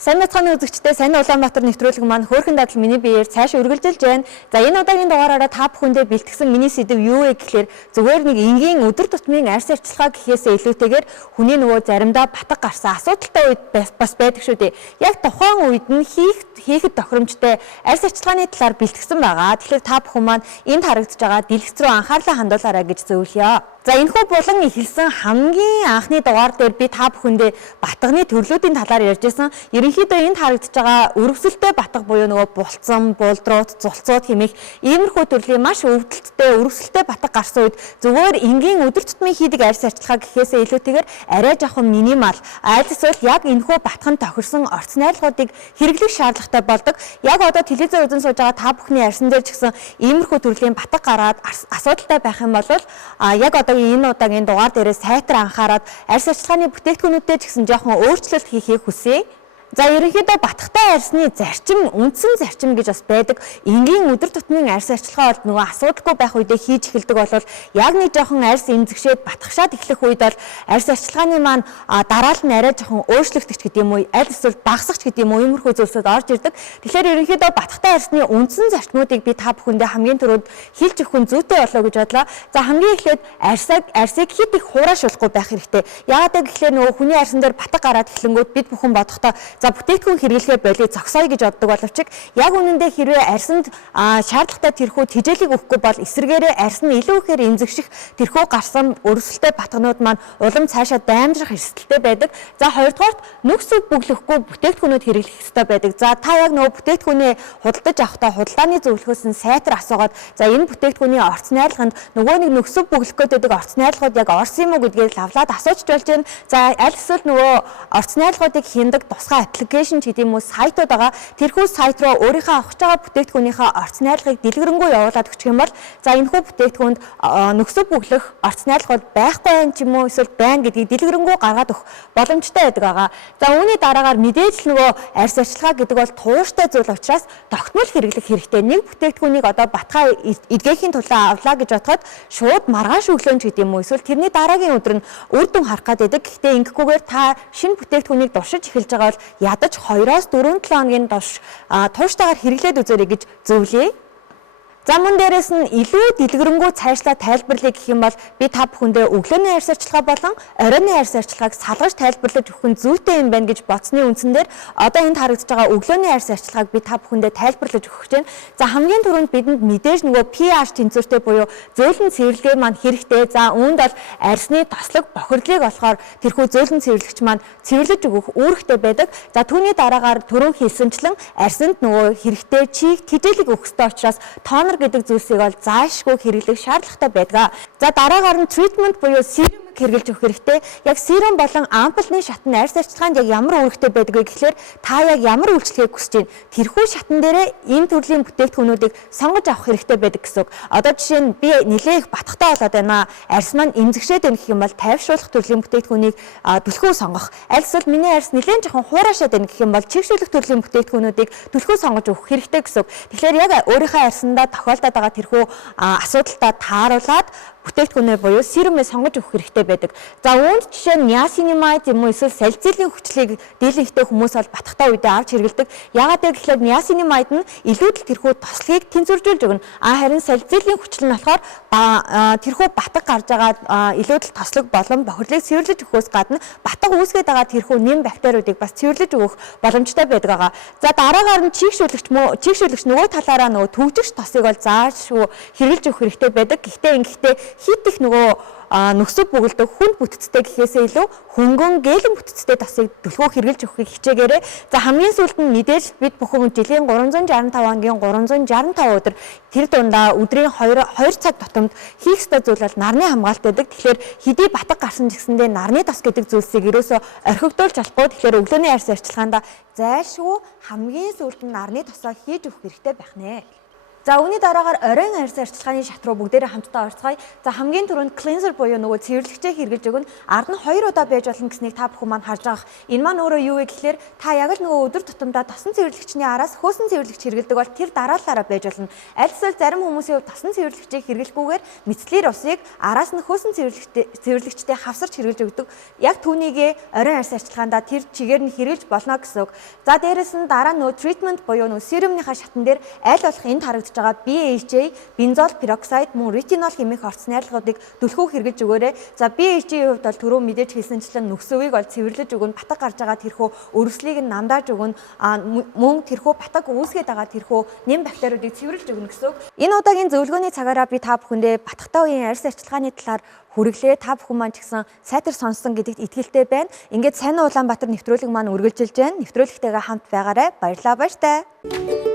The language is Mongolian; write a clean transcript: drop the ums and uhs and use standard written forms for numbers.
Сайн мэцгааны үзэгчдээ сайн Улаанбаатар нэвтрүүлэг маань хөөрхөн дадал миний биеэр цааш үргэлжилж байна. За энэ удаагийн дугаараараа та бүхэндээ бэлтгэсэн миний сэдэв юу вэ гэхээр зүгээр нэг энгийн өдөр тутмын арьс арчилгаа гэхээсээ илүүтэйгээр хүний нөгөө заримдаа батг гарсан асуудалтай үед бас байдаг шүү дээ. Яг тухайн үед нь хийхэд тохиромжтой арьс арчилгааны талаар бэлтгэсэн байгаа. Тэгэхээр та бүхэн маань энд харагдаж байгаа дэлгэц рүү анхаарлаа хандуулаарай гэж зөвлөе. За энэхүү булан эхэлсэн хамгийн анхны дугаар дээр би та бүхэндээ батганы төрлүүдийн талаар ярьжсэн. Ерөнхийдөө энд харагдаж байгаа өрөвсөлтэй батг буюу нөгөө булцсан, булдрууд, зулцууд хэмээх иймэрхүү төрлийн маш өвдөлттэй өрөвсөлтэй батг гарсан үед зүгээр энгийн өдөр тутмын хийдэг арьс арчилгаа гэхээсээ илүүтэйгээр арай жоохон минимал аль эсвэл яг энэхүү батганд тохирсон орц найрлагуудыг хэрэглэх шаардлагатай болдог. Яг одоо телевизээр үзэн сууж байгаа та бүхний арьсан дээр ч гэсэн иймэрхүү төрлийн батг гараад асуудалтай байх юм бол яг энэ удаагийн дугаар дээрээ сайтар анхаарад арьс арчилгааны бүтээгдэхүүнүүдэд ч гэсэн жоохон өөрчлөлт хийхийг хүсье. За ерөнхийдөө батгтай арьсны зарчим, үндсэн зарчим гэж бас байдаг. Энгийн өдөр тутмын арьс арчилгаа бол нөгөө асуудалгүй байх үедээ хийж эхэлдэг бол яг нэг жоохон арьс эмзэгшээд батгашаад эхлэх үед бол арьс арчилгааны маань дараал нь арай жоохон өөрчлөгдөгч гэдэг юм уу, аль эсвэл багасгах гэдэг юм уу, иймэрхүү зүйлсүүд орж ирдэг. Тэгэхээр ерөнхийдөө батгтай арьсны үндсэн зарчмуудыг би та бүхэндээ хамгийн түрүүд хэлж өгөх нь зүйтэй болоо гэж бодлоо. За хамгийн эхлээд арьсыг хит их хураашуулахгүй байх хэрэгтэй. Яагаад гэвэл нөгөө хүний арьсан дээр батг гараад эхлэнгүүт бид бүхэн бодохдоо за бүтээгдэхүүн хэрэглэхээ болий зогсоё гэж боддог боловч яг үнэндээ хэрвээ арьсанд шаардлагатай тэрхүү тэжээлийг өгөхгүй бол эсвэргээрээ арьс нь илүү ихээр эмзэгших тэрхүү гарсан өрсөлтэй батгнууд маань улам цаашаа даймжрах эрсдэлтэй байдаг. За хоёрдугаарт нүкс бүглэхгүй бүтээгдэхүүнүүд хэрэглэх ёстой байдаг. За та яг нөгөө бүтээгдэхүүнээ худалдаж авахдаа худалдааны зөвлөхөөс нь сайтар асуугаад за энэ бүтээгдэхүүний орц найрлаганд нөгөө нэг нүкс бүглэх гээд байдаг орц найрлагууд яг орсон юм уу гэдгийг лавлаад асууж болж байна. За аль эсвэл нөгөө орц найрлагуудыг хяндаг тусгай аппликейшн ч гэдэг юм уу сайтууд байгаа. Тэрхүү сайт руу өөрийнхөө авах байгаа бүтээгдэхүүнийхээ орц найрлагыг дэлгэрэнгүй явуулаад өгчих юм бол за энэхүү бүтээгдэхүүнд нөхцөл бүглэх орц найрлагууд байхгүй юм ч юм уу эсвэл байна гэдгийг дэлгэрэнгүй гаргаад өгөх боломжтой байдаг байгаа. За үүний дараагаар мэдээж л нөгөө арьс арчилгаа гэдэг бол тууштай зүйл учраас тогтмол хэрэглэх хэрэгтэй. Нэг бүтээгдэхүүнийг одоо батгай эдгээхийн тулаа авлаа гэж бодоход шууд маргааш өглөөч гэдэг юм уу эсвэл тэрний дараагийн өдөр нь үр дүн харах гэдэг. Гэхдээ ингэхгүйгээр та шинэ бүтээгдэхүүнийг дуршиж эхэлж байгаа бол ядаж 2-4 хоногийн тууштайгаар хэрэглээд үзээрэй гэж зөвлөе. За мөн дээрээс нь илүү дэлгэрэнгүй цаашлаа тайлбарлая гэх юм бол би та бүхэндээ өглөөний арьс арчилгаа болон оройн арьс арчилгааг салгаж тайлбарлаж өгөх нь зүйтэй юм байна гэж бодсны үндсэн дээр одоо энд харагдаж байгаа өглөөний арьс арчилгааг би та бүхэндээ тайлбарлаж өгөх гэж байна. За хамгийн түрүүнд бидэнд мэдээж нөгөө pH тэнцвэртэй буюу зөөлөн цэвэрлэгээ маань хэрэгтэй. За үүнд бол арьсны тослог бохирдлыг болохоор тэрхүү зөөлөн цэвэрлэгч маань цэвэрлэж өгөх үүрэгтэй байдаг. За түүний дараагаар түрүүн хэлсэнчлэн арьсанд нөгөө хэрэгтэй чийг тэжээлэг өгөх ёстой учраас тонер гэдэг зүйлсийг бол заашгүй хэрэглэх шаардлагатай байдаг. За дараагаар нь treatment буюу serum хэрэглэж өгөх хэрэгтэй. Яг serum болон ампулны шатны арьс арчилгаанд яг ямар үүрэгтэй байдаг вэ гэхээр та яг ямар үйлчлэгийг хүсэж байна. Тэрхүү шатн дээрээ энэ төрлийн бүтээгдэхүүнүүдийг сонгож авах хэрэгтэй байдаг гэсэн үг. Одоо жишээ нь би нэлээ их батгтай болоод байна. Арьс маань эмзэгшээд байна гэх юм бол тайвшруулах төрлийн бүтээгдэхүүнийг түлхүү сонгох. Аль эсвэл миний арьс нэлээд жоохон хураашаад байна гэх юм бол чигшүүлэх төрлийн бүтээгдэхүүнүүдийг түлхүү сонгож өгөх хэрэгтэй гэсэн үг. Тэгэхээр яг өөрийнхөө арьсандаа тохиолдоод байгаа тэрхүү асуудалтай тааруулаад бүтээгдэхүүнээ буюу серумыг сонгож өгөх хэрэгтэй байдаг. За үүнд жишээ нь niacinamide юм уу эсвэл салицилийн хүчлийг дийлэнхтэй хүмүүс бол батгтай үедээ авч хэрэглэдэг. Яагаад гэвэл niacinamide нь илүү л тэрхүү тослогийг тэнцвэржүүлж өгнө. Харин салицилийн хүчил нь болохоор тэрхүү батг гарч байгаа илүү л тослог болон бохирлыг цэвэрлэж өгөхөөс гадна батг үүсгээд байгаа тэрхүү нэм бактериудыг бас цэвэрлэж өгөх боломжтой байдаг. За дараагаар нь чигшүүлэгч нөгөө талаараа нөгөө төвжигч тосыг бол заашгүй хэрэглэж өгөх хэрэгтэй байдаг. Гэхдээ хит их нөгөө нөхцөл бүгэлдэг хүнд бүтцтэй гэхээсээ илүү хөнгөн гэлэн бүтцтэй тосыг түлхүү хэрэглэж өгөхийг хичээгээрэй. За хамгийн сүүлд нь мэдээж бид бүхэн жилийн 365 хоногийн 365 өдөр тэр дундаа өдрийн 2 цаг тутамд хийх ёстой зүйл бол нарны хамгаалалт байдаг. Тэгэхээр хэдий батг гарсан ч гэсэндээ нарны тос гэдэг зүйлсийг ерөөсөө орхигдуулж болохгүй. Тэгэхээр өглөөний арьс арчилгаанд зайлшгүй хамгийн сүүлд нь нарны тосоо хийж өгөх хэрэгтэй байх нэ. За үүний дараагаар оройн арьс арчилгааны шат руу бүгдээрээ хамтдаа орцгоё. За хамгийн түрүүнд cleanser буюу нөгөө цэвэрлэгчээ хэрглэж өгнө. Ард нь 2 удаа байж болно гэснийг та бүхэн маань харж байгаа. Энэ маань өөрөө юу вэ гэхээр та яг л нөгөө өдөр тутамдаа тосон цэвэрлэгчний араас хөөсөн цэвэрлэгч хэргэлдэг бол тэр дараалалаараа байж болно. Аль эсвэл зарим хүмүүсийн хувьд тосон цэвэрлэгчийг хэргэлгүйгээр мицлэр усыг араас нь хөөсөн цэвэрлэгчтэй хавсарч хэрглэж өгдөг. Яг түүнийгээ оройн арьс арчилгаандаа тэр чигээр нь хэрглэж болно гэсэн үг. За дээрэс нь дараа нөгөө treatment буюу нөгөө серумныхаа шатан дээр аль болох энд харагдаж байгаа BHA, бензол пероксид, мөн ретинол хэмээх орц найрлагуудыг түлхүү хэрглэж өгөөрэй. За BHA-ийн хувьд бол түрүү мэдээж хэлсэнчлэн нөхсөвийг бол цэвэрлэж өгнө, батг гарч байгаа тэрхүү өрсөлийг нь намдааж өгнө, мөн тэрхүү батг үүсгээд байгаа тэрхүү нэм бактериудыг цэвэрлж өгнө гэсэн үг. Энэ удаагийн зөвлөгөөний цагаараа би та бүхэндээ батгтай үеийн арьс арчилгааны талаар хүргэлээ. Та бүхэн маань ч гэсэн сайтар сонссон гэдэгт итгэлтэй байна. Ингээд сайн Улаанбаатар нэвтрүүлэг маань үргэлжилж байна. Нэвтрүүлэгтэйгээ хамт байгаарай. Баярлалаа баяртай.